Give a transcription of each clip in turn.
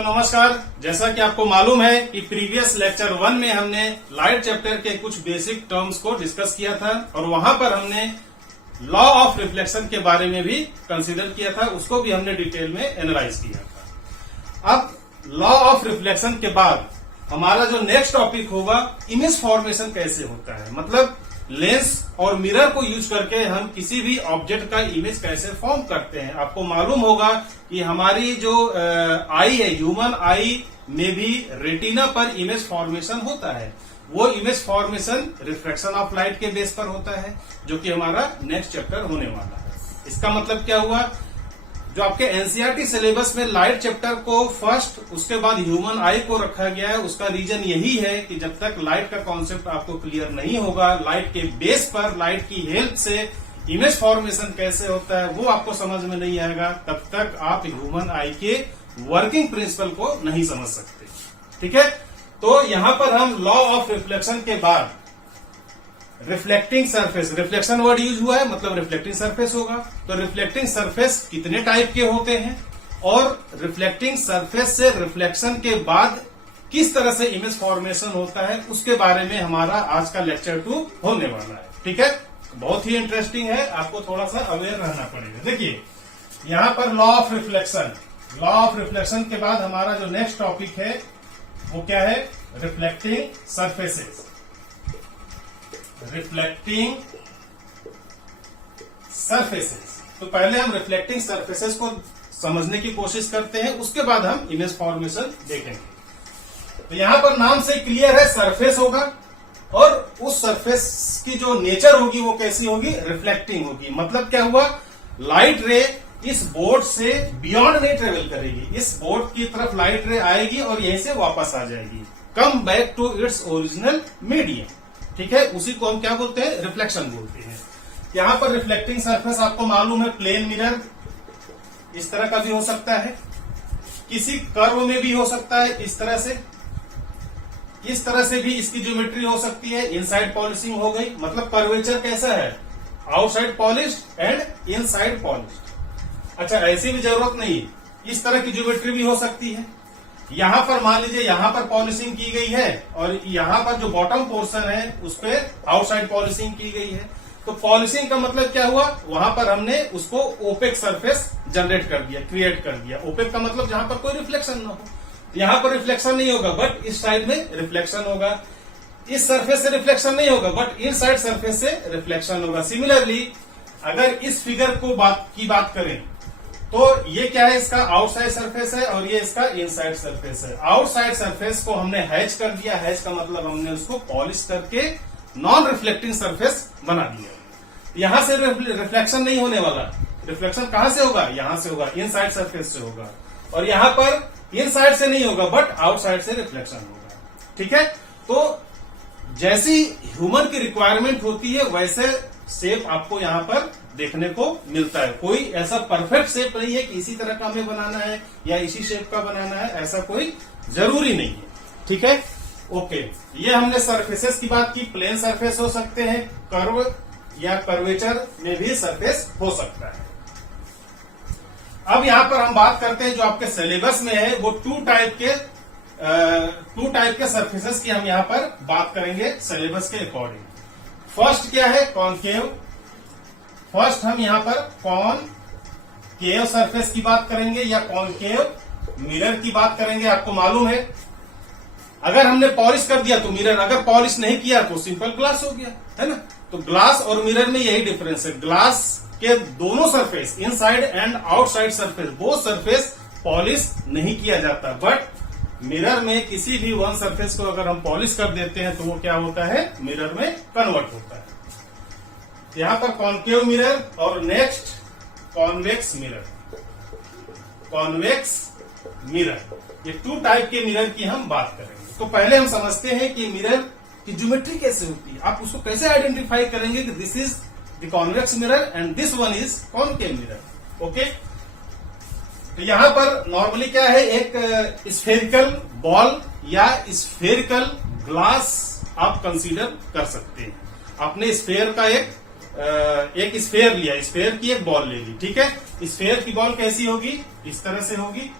दोस्तों नमस्कार। जैसा कि आपको मालूम है कि प्रीवियस लेक्चर 1 में हमने लाइट चैप्टर के कुछ बेसिक टर्म्स को डिस्कस किया था और वहां पर हमने लॉ ऑफ रिफ्लेक्शन के बारे में भी कंसीडर किया था, उसको भी हमने डिटेल में एनालाइज किया था। अब लॉ ऑफ रिफ्लेक्शन के बाद हमारा जो नेक्स्ट टॉपिक होगा, इमेज फॉर्मेशन कैसे होता है, मतलब लेंस और मिरर को यूज करके हम किसी भी ऑब्जेक्ट का इमेज कैसे फॉर्म करते हैं। आपको मालूम होगा कि हमारी जो आई है, ह्यूमन आई में भी रेटिना पर इमेज फॉर्मेशन होता है। वो image formation refraction of light के बेस पर होता है, जो कि हमारा नेक्स्ट चैप्टर होने वाला है। इसका मतलब क्या हुआ, जो आपके एनसीईआरटी सिलेबस में लाइट चैप्टर को फर्स्ट, उसके बाद ह्यूमन आई को रखा गया है, उसका रीजन यही है कि जब तक लाइट का कॉन्सेप्ट आपको क्लियर नहीं होगा, लाइट के बेस पर लाइट की हेल्प से इमेज फॉर्मेशन कैसे होता है वो आपको समझ में नहीं आएगा, तब तक आप ह्यूमन आई के वर्किंग प्रिंसिपल को नहीं समझ सकते। ठीक है, तो यहां पर हम लॉ ऑफ रिफ्लेक्शन के बाद reflecting surface, reflection word use हुआ है मतलब रिफ्लेक्टिंग सरफेस होगा। तो रिफ्लेक्टिंग सरफेस कितने टाइप के होते हैं और रिफ्लेक्टिंग सरफेस से रिफ्लेक्शन के बाद किस तरह से इमेज फॉर्मेशन होता है, उसके बारे में हमारा आज का लेक्चर 2 होने वाला है। ठीक है, बहुत ही इंटरेस्टिंग है, आपको थोड़ा सा अवेयर रहना पड़ेगा। देखिए यहां पर law of reflection, law of reflection के बाद हमारा जो नेक्स्ट टॉपिक है वो क्या है, रिफ्लेक्टिंग सरफेसेस। रिफ्लेक्टिंग सरफेसेस, तो पहले हम रिफ्लेक्टिंग सरफेसेस को समझने की कोशिश करते हैं, उसके बाद हम इमेज फॉर्मेशन देखेंगे। तो यहां पर नाम से क्लियर है, सरफेस होगा और उस सरफेस की जो नेचर होगी वो कैसी होगी, रिफ्लेक्टिंग होगी। मतलब क्या हुआ, लाइट रे इस बोर्ड से बियॉन्ड नहीं ट्रेवल करेगी, इस बोर्ड की तरफ लाइट रे आएगी और यहीं से वापस आ जाएगी, come back to its original medium. ठीक है, उसी को हम क्या बोलते हैं, रिफ्लेक्शन बोलते हैं। यहां पर रिफ्लेक्टिंग सरफेस आपको मालूम है, प्लेन मिरर इस तरह का भी हो सकता है, किसी कर्व में भी हो सकता है, इस तरह से भी इसकी ज्योमेट्री हो सकती है। इनसाइड पॉलिशिंग हो गई, मतलब कर्वेचर कैसा है, outside polished and inside polished. अच्छा, ऐसी भी जरूरत नहीं, इस तरह की ज्योमेट्री भी हो सकती है। यहां पर मान लीजिए यहां पर पॉलिशिंग की गई है और यहां पर जो बॉटम पोर्शन है उस पर आउटसाइड पॉलिशिंग की गई है। तो पॉलिशिंग का मतलब क्या हुआ, वहां पर हमने उसको ओपेक सरफेस जनरेट कर दिया, क्रिएट कर दिया। ओपेक का मतलब जहां पर कोई रिफ्लेक्शन ना हो, यहां पर रिफ्लेक्शन नहीं होगा बट इस साइड में रिफ्लेक्शन होगा, इस सरफेस से रिफ्लेक्शन नहीं होगा बट इन साइड सरफेस से रिफ्लेक्शन होगा। सिमिलरली अगर इस फिगर को बात करें तो ये क्या है, इसका आउटसाइड सरफेस है और ये इसका इनसाइड सरफेस है। आउटसाइड सरफेस को हमने हैच कर दिया, हैच का मतलब हमने उसको पॉलिश करके नॉन रिफ्लेक्टिंग सरफेस बना दिया। यहां से रिफ्लेक्शन नहीं होने वाला, रिफ्लेक्शन कहां से होगा, यहां से होगा, इनसाइड सरफेस से होगा, और यहां पर इनसाइड से नहीं होगा बट आउटसाइड से रिफ्लेक्शन होगा। ठीक है, तो जैसी ह्यूमन की रिक्वायरमेंट होती है वैसे शेप आपको यहां पर देखने को मिलता है। कोई ऐसा परफेक्ट शेप नहीं है कि इसी तरह का हमें बनाना है या इसी शेप का बनाना है, ऐसा कोई जरूरी नहीं है। ठीक है, ओके, ये हमने सरफेसेस की बात की। प्लेन सरफेस हो सकते हैं, कर्व या कर्वेचर में भी सरफेस हो सकता है। अब यहां पर हम बात करते हैं, जो आपके सिलेबस में है वो टू टाइप के सरफेसेस की हम यहां पर बात करेंगे सिलेबस के अकॉर्डिंग। फर्स्ट क्या है, कॉनकेव। फर्स्ट हम यहां पर कॉनकेव सरफेस की बात करेंगे या कॉनकेव मिरर की बात करेंगे। आपको मालूम है अगर हमने पॉलिश कर दिया तो मिरर, अगर पॉलिश नहीं किया तो सिंपल ग्लास हो गया, है ना। तो ग्लास और मिरर में यही डिफरेंस है, ग्लास के दोनों surface, inside and outside surface, वो सरफेस पॉलिश नहीं किया जाता, बट मिरर में किसी भी वन सरफेस को अगर हम पॉलिश कर देते हैं तो वो क्या होता है, मिरर में कन्वर्ट होता है। यहां पर कॉनकेव मिरर और next convex mirror. Convex mirror, ये टू टाइप के मिरर की हम बात करेंगे। तो पहले हम समझते हैं कि मिरर की ज्योमेट्री कैसे होती है, आप उसको कैसे आइडेंटिफाई करेंगे कि this is the convex mirror and this one is concave mirror. Okay, तो यहां पर नॉर्मली क्या है, एक स्फेरिकल बॉल या स्फेरिकल ग्लास आप कंसीडर कर सकते हैं। आपने स्फेयर का एक स्फेयर लिया, स्फेयर की एक बॉल ले ली, ठीक है। स्फेयर की बॉल कैसी होगी, इस तरह से होगी,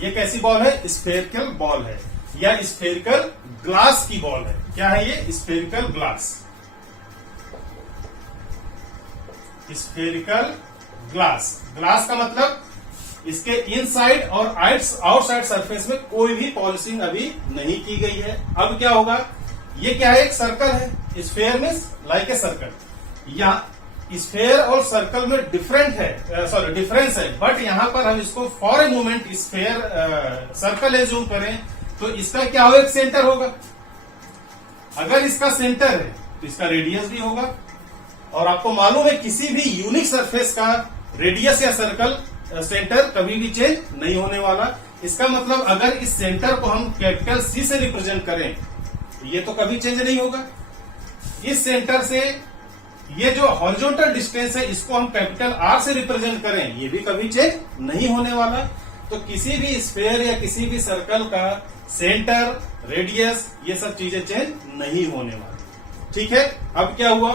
ये कैसी बॉल है? स्फेरिकल बॉल है या स्फेरिकल ग्लास की बॉल है। क्या है ये? Spherical glass. Spherical glass, glass का मतलब इसके इनसाइड और आउटसाइड सरफेस में कोई भी पॉलिशिंग अभी नहीं की गई है। अब क्या होगा? ये क्या है? एक सर्कल है। Sphere means like a circle. या स्फेयर और सर्कल में डिफरेंस है, बट यहां पर हम इसको for a moment sphere circle assume करें तो इसका क्या होगा? एक सेंटर होगा। अगर इसका सेंटर है तो इसका रेडियस भी होगा। और आपको मालूम है किसी भी यूनिक सरफेस का रेडियस या सर्कल सेंटर कभी भी चेंज नहीं होने वाला। इसका मतलब अगर इस सेंटर को हम कैपिटल सी से रिप्रेजेंट करें ये तो कभी चेंज नहीं होगा। इस सेंटर से ये जो हॉरिजॉन्टल डिस्टेंस है इसको हम कैपिटल आर से रिप्रेजेंट करें ये भी कभी चेंज नहीं होने वाला। तो किसी भी स्फेयर या किसी भी सर्कल का सेंटर, रेडियस, ये सब चीजें चेंज नहीं होने वाली। ठीक है। अब क्या हुआ?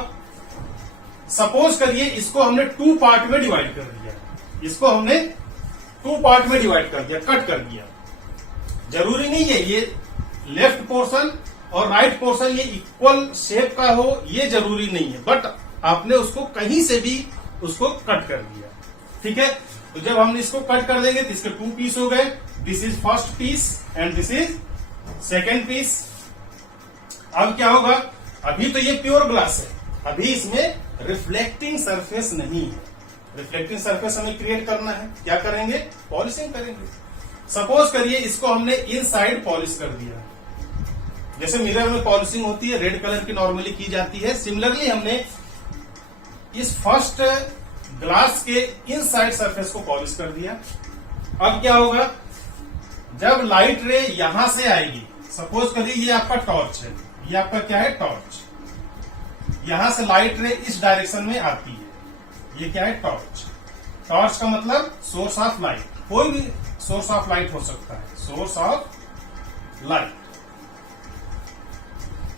सपोज करिए इसको हमने 2 पार्ट में डिवाइड कर दिया। इसको हमने 2 पार्ट में डिवाइड कर दिया, कट कर दिया। जरूरी नहीं है ये लेफ्ट पोर्शन और राइट पोर्शन ये इक्वल शेप का हो, ये जरूरी नहीं है, बट आपने उसको कहीं से भी उसको कट कर दिया। ठीक है। तो जब हमने इसको कट कर देंगे तो इसके 2 पीस हो गए। This is first piece and this is second piece. अब क्या होगा? अभी तो ये प्योर ग्लास है, अभी इसमें रिफ्लेक्टिंग सरफेस नहीं है। रिफ्लेक्टिंग सरफेस हमें क्रिएट करना है। क्या करेंगे? पॉलिशिंग करेंगे। सपोज करिए इसको हमने इनसाइड पॉलिश कर दिया। जैसे मिरर में पॉलिशिंग होती है, रेड कलर की नॉर्मली की जाती है, सिमिलरली हमने इस फर्स्ट ग्लास के इनसाइड सरफेस को पॉलिश कर दिया। अब क्या होगा? जब लाइट रे यहां से आएगी, सपोज करिए ये आपका टॉर्च है, ये आपका क्या है? टॉर्च। यहां से लाइट रे इस डायरेक्शन में आती है, ये क्या है? टॉर्च। टॉर्च का मतलब सोर्स ऑफ लाइट, कोई भी सोर्स ऑफ लाइट हो सकता है, सोर्स ऑफ लाइट।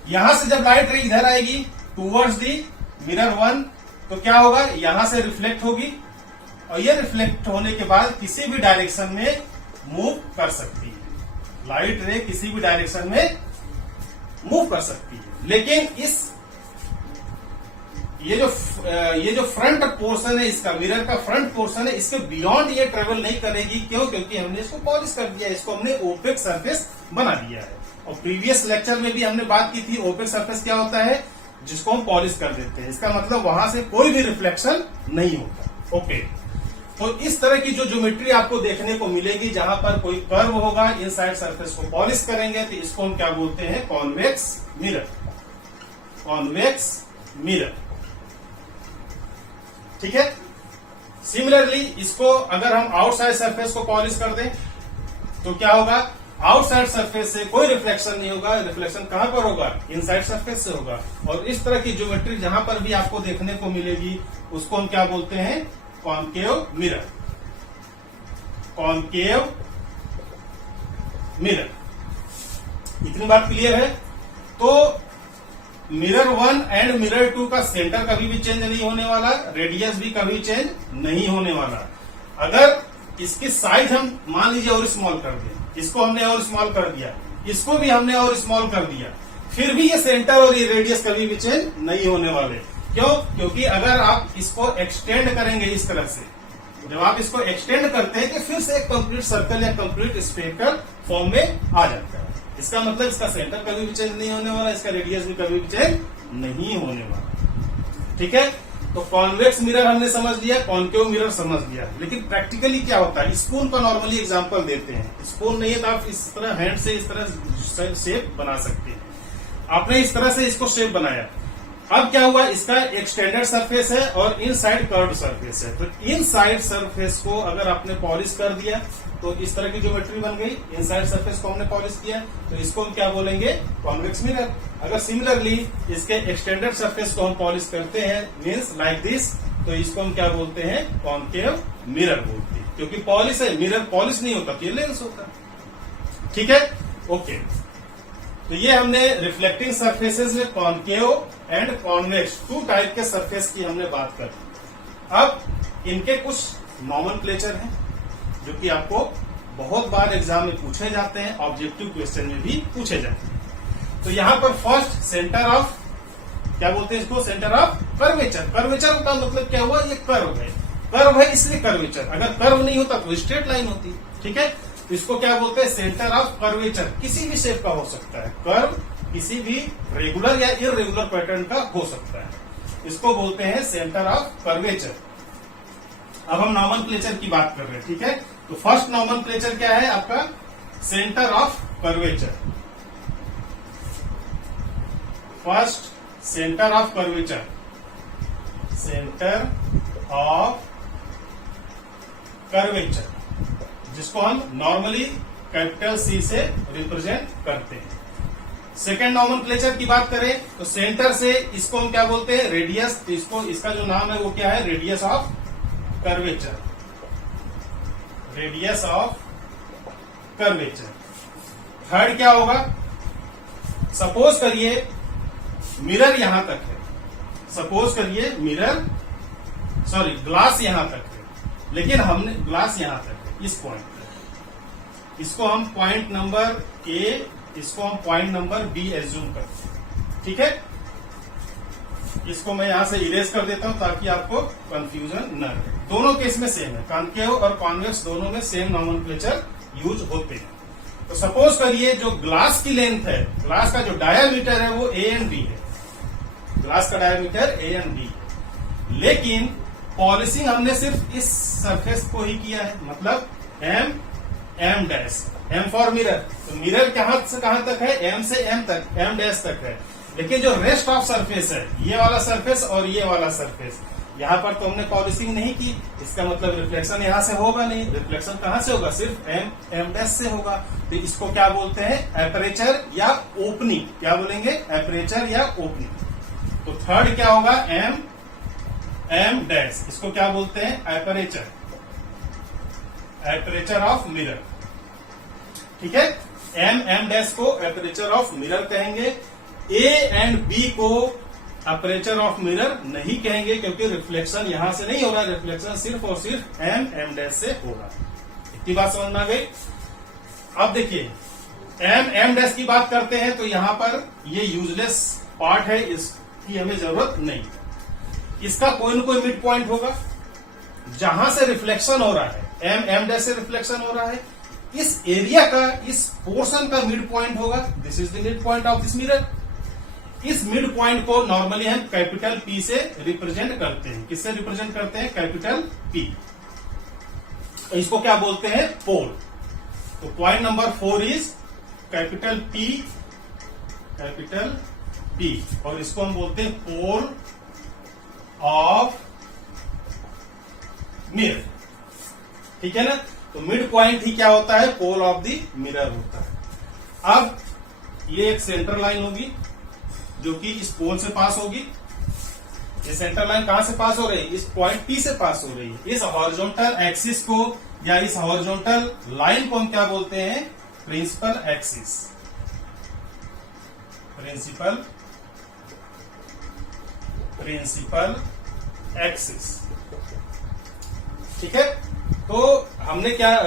यहां से जब लाइट रे इधर आएगी टूवर्ड्स दी मिरर 1 तो क्या होगा? यहां से रिफ्लेक्ट होगी और ये रिफ्लेक्ट होने के बाद किसी भी डायरेक्शन में मूव कर सकती है। लाइट रे किसी भी डायरेक्शन में मूव कर सकती है, लेकिन ये जो फ्रंट पोर्शन है, इसका मिरर का फ्रंट पोर्शन है, इसके बियॉन्ड ये ट्रेवल नहीं करेगी। क्यों? क्योंकि हमने इसको पॉलिश कर दिया, इसको हमने ओपेक सरफेस बना दिया है। और प्रीवियस लेक्चर में भी हमने बात की थी ओपेक सरफेस क्या होता है, जिसको हम पॉलिश कर देते हैं। इसका मतलब वहां से कोई भी रिफ्लेक्शन नहीं होता। ओके। तो इस तरह की जो ज्योमेट्री आपको देखने को मिलेगी जहां पर कोई कर्व होगा, इनसाइड सरफेस को पॉलिश करेंगे तो इसको हम क्या बोलते हैं? Convex mirror. Convex mirror. ठीक है। सिमिलरली इसको अगर हम आउटसाइड सरफेस को पॉलिश कर दें तो क्या होगा? आउटसाइड सरफेस से कोई रिफ्लेक्शन नहीं होगा। रिफ्लेक्शन कहां पर होगा? इनसाइड सरफेस से होगा। और इस तरह की ज्योमेट्री जहां पर भी आपको देखने को मिलेगी उसको हम क्या बोलते हैं? Concave mirror. Concave mirror. इतनी बात क्लियर है? तो मिरर 1 एंड मिरर 2 का सेंटर कभी भी चेंज नहीं होने वाला, रेडियस भी कभी चेंज नहीं होने वाला। अगर इसकी साइज हम मान लीजिए और स्मॉल कर दें, इसको हमने और स्मॉल कर दिया, इसको भी हमने और स्मॉल कर दिया, फिर भी ये सेंटर और ये रेडियस कभी भी चेंज नहीं होने वाले। क्यों? क्योंकि अगर आप इसको एक्सटेंड करेंगे इस तरह से, जब आप इसको एक्सटेंड करते हैं कि फिर से एक कंप्लीट सर्कल या कंप्लीट स्फेरिकल फॉर्म में आ जाता है। इसका मतलब इसका सेंटर कभी भी चेंज नहीं होने वाला, इसका रेडियस भी कभी भी चेंज नहीं होने वाला। ठीक है। तो कॉन्वेक्स मिरर हमने समझ लिया, कॉनकेव मिरर समझ लिया। लेकिन प्रैक्टिकली क्या होता है? स्पून का नॉर्मली एग्जांपल देते हैं। स्पून नहीं है तो आप इस तरह हैंड से इस तरह शेप बना सकते हैं। आपने इस तरह से इसको शेप बनाया। अब क्या हुआ? इसका एक स्टैंडर्ड सरफेस है और इनसाइड कर्व्ड सरफेस है। तो इनसाइड सरफेस को अगर आपने पॉलिश कर दिया तो इस तरह की ज्योमेट्री बन गई। इनसाइड सरफेस को हमने पॉलिश किया तो इसको हम क्या बोलेंगे? Convex mirror. अगर सिमिलरली इसके एक्सटेंडेड सरफेस को हम पॉलिश करते हैं मीन्स लाइक दिस, तो इसको हम क्या बोलते हैं? कॉनकेव मिरर बोलते हैं। क्योंकि पॉलिश है, मिरर पॉलिश नहीं होता तो ये लेंस होता। ठीक है। ओके। तो ये हमने रिफ्लेक्टिंग सरफेसेस में कॉनकेव एंड कॉन्वेक्स 2 टाइप के सरफेस की हमने बात कर। अब इनके कुछ नॉमेनक्लेचर हैं जो कि आपको बहुत बार एग्जाम में पूछे जाते हैं, ऑब्जेक्टिव क्वेश्चन में भी पूछे जाते हैं। तो यहाँ पर फर्स्ट सेंटर ऑफ, क्या बोलते हैं इसको, सेंटर ऑफ कर्वेचर। कर्वेचर का मतलब क्या हुआ, ये कर्व है, कर्व है इसलिए कर्वेचर। अगर कर्व नहीं होता तो स्ट्रेट लाइन होती, ठीक है। तो इसको क्या बोलते हैं, सेंटर ऑफ कर्वेचर। किसी भी शेप का हो सकता है कर्व, किसी भी रेगुलर या इरेगुलर पैटर्न का हो सकता है, इसको बोलते हैं सेंटर ऑफ कर्वेचर। अब हम नॉमेनक्लेचर की बात कर रहे हैं, ठीक है। तो फर्स्ट नॉमेनक्लेचर क्या है आपका, centre of curvature. First centre of curvature, centre of curvature, जिसको हम नॉर्मली कैपिटल सी से रिप्रेजेंट करते हैं। सेकेंड नॉमेनक्लेचर की बात करें तो सेंटर से इसको हम क्या बोलते हैं, रेडियस। तो इसको, इसका जो नाम है वो क्या है, radius of curvature, radius of curvature. Third क्या होगा, सपोज करिए मिरर यहां तक है, सपोज करिए मिरर, सॉरी ग्लास यहां तक है, लेकिन हमने ग्लास यहां तक है, इस पॉइंट पर, इसको हम पॉइंट नंबर ए, इसको हम पॉइंट नंबर बी एज्यूम करते हैं, ठीक है। इसको मैं यहां से इरेज कर देता हूं ताकि आपको कंफ्यूजन न रहे। दोनों केस में सेम है, कॉन्केव और कॉन्वेक्स दोनों में सेम नॉमेनक्लेचर यूज होते हैं। तो सपोज करिए जो ग्लास की लेंथ है, ग्लास का जो डायामीटर है वो ए एंड बी है, ग्लास का डायामीटर ए एंड बी है, लेकिन पॉलिशिंग हमने सिर्फ इस सरफेस को ही किया है, मतलब M dash, M for mirror. तो मिरर कहां से कहां तक है, एम से एम तक, एम डैश तक है, लेकिन जो रेस्ट ऑफ सरफेस है, ये वाला सरफेस और ये वाला सरफेस, यहाँ पर तो हमने पॉलिशिंग नहीं की, इसका मतलब रिफ्लेक्शन यहाँ से होगा नहीं। रिफ्लेक्शन कहां से होगा, सिर्फ एम डैश से होगा। तो इसको क्या बोलते हैं, एपरेचर या ओपनिंग। क्या बोलेंगे, एपरेचर या ओपनिंग। तो थर्ड क्या होगा, एम डैश, इसको क्या बोलते हैं, एपरेचर, एपरेचर ऑफ मिरर, ठीक है। एम डैश को एपरेचर ऑफ मिरर कहेंगे। ए एंड बी को एपरेचर ऑफ मिरर नहीं कहेंगे, क्योंकि रिफ्लेक्शन यहां से नहीं हो रहा, रिफ्लेक्शन सिर्फ और सिर्फ एम डैश से हो रहा है। इतनी बात समझ में आ गई। अब देखिए एम डैश की बात करते हैं तो यहां पर ये यूजलेस पार्ट है, इसकी हमें जरूरत नहीं। इसका कोई न कोई मिड पॉइंट होगा जहां से रिफ्लेक्शन हो रहा है, एम डैश से रिफ्लेक्शन हो रहा है, इस एरिया का, इस पोर्शन का मिड पॉइंट होगा। This is the mid point of this mirror. इस मिड पॉइंट को नॉर्मली हम कैपिटल पी से रिप्रेजेंट करते हैं। किससे रिप्रेजेंट करते हैं, कैपिटल पी। इसको क्या बोलते हैं, पोल। तो point number 4 is capital P, capital P, और इसको हम बोलते हैं पोल ऑफ मिरर, ठीक है ना। तो मिड पॉइंट ही क्या होता है, पोल ऑफ द मिरर होता है। अब ये एक सेंटर लाइन होगी जो कि इस पोल से पास होगी। ये सेंटर लाइन कहां से पास हो रही है, इस पॉइंट पी से पास हो रही है। इस हॉरिजॉन्टल एक्सिस को या इस हॉरिजॉन्टल लाइन को हम क्या बोलते हैं, प्रिंसिपल एक्सिस, प्रिंसिपल एक्सिस, ठीक है। तो हमने क्या,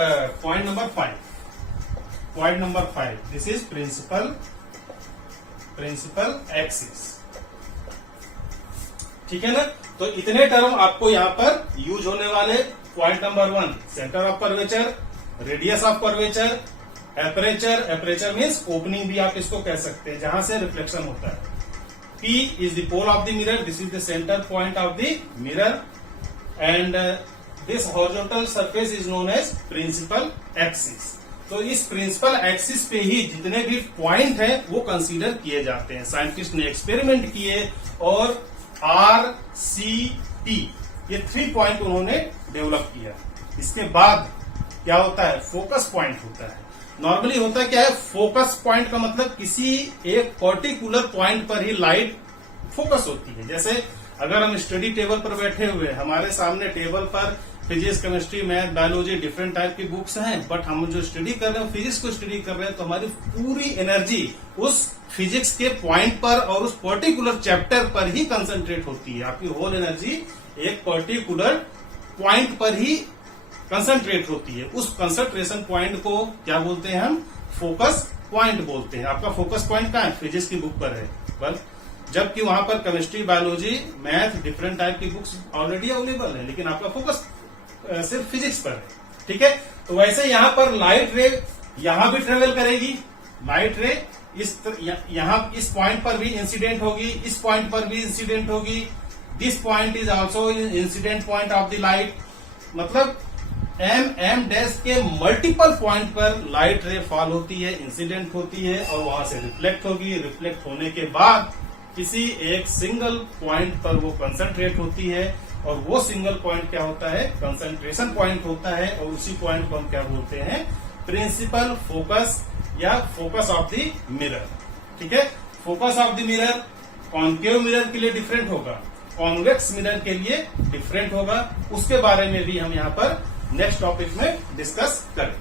point number 5, this is principal axis, ठीक है ना। तो इतने टर्म आपको यहां पर यूज होने वाले। Point number 1 centre of curvature, radius of curvature, aperture, aperture means opening भी आप इसको कह सकते हैं, जहां से रिफ्लेक्शन होता है। P is the pole of the mirror, this is the center point of the mirror, and this horizontal surface is known as principal axis. तो इस प्रिंसिपल एक्सिस पे ही जितने भी पॉइंट हैं वो कंसीडर किए जाते हैं। साइंटिस्ट ने एक्सपेरिमेंट किए और RCT ये 3 पॉइंट उन्होंने डेवलप किया। इसके बाद क्या होता है, फोकस पॉइंट होता है। नॉर्मली होता क्या है, फोकस पॉइंट का मतलब किसी एक पर्टिकुलर पॉइंट पर ही लाइट फोकस होती है। जैसे अगर हम स्टडी टेबल पर बैठे हुए, हमारे सामने टेबल पर physics, chemistry, math, biology, different type की बुक्स हैं, बट हम जो स्टडी कर रहे हैं फिजिक्स को स्टडी कर रहे हैं, तो हमारी पूरी एनर्जी उस फिजिक्स के पॉइंट पर और उस पर्टिकुलर चैप्टर पर ही कंसंट्रेट होती है। आपकी होल एनर्जी एक पर्टिकुलर पॉइंट पर ही कंसंट्रेट होती है, उस कंसंट्रेशन पॉइंट को क्या बोलते हैं हम? फोकस पॉइंट बोलते हैं। आपका फोकस पॉइंट कहाँ है? फिजिक्स की बुक पर है, पर जबकि वहां पर chemistry, biology, math, different type की बुक्स ऑलरेडी अवेलेबल है, लेकिन आपका फोकस सिर्फ फिजिक्स पर है। ठीक है, तो वैसे यहां पर लाइट रे यहां भी ट्रेवल करेगी। लाइट रे यहां इस पॉइंट पर भी इंसिडेंट होगी, इस पॉइंट पर भी इंसिडेंट होगी। This point is also incident point of the light. मतलब एम डैश के मल्टीपल पॉइंट पर लाइट रे फॉल होती है, इंसिडेंट होती है और वहां से रिफ्लेक्ट होगी। रिफ्लेक्ट होने के बाद किसी एक सिंगल पॉइंट पर वो कंसंट्रेट होती है और वो सिंगल पॉइंट क्या होता है? कंसंट्रेशन पॉइंट होता है। और उसी पॉइंट को हम क्या बोलते हैं? प्रिंसिपल फोकस या फोकस ऑफ द मिरर। ठीक है, focus of the mirror concave mirror के लिए डिफरेंट होगा, कॉन्वेक्स मिरर के लिए डिफरेंट होगा। उसके बारे में भी हम यहाँ पर नेक्स्ट टॉपिक में डिस्कस करें।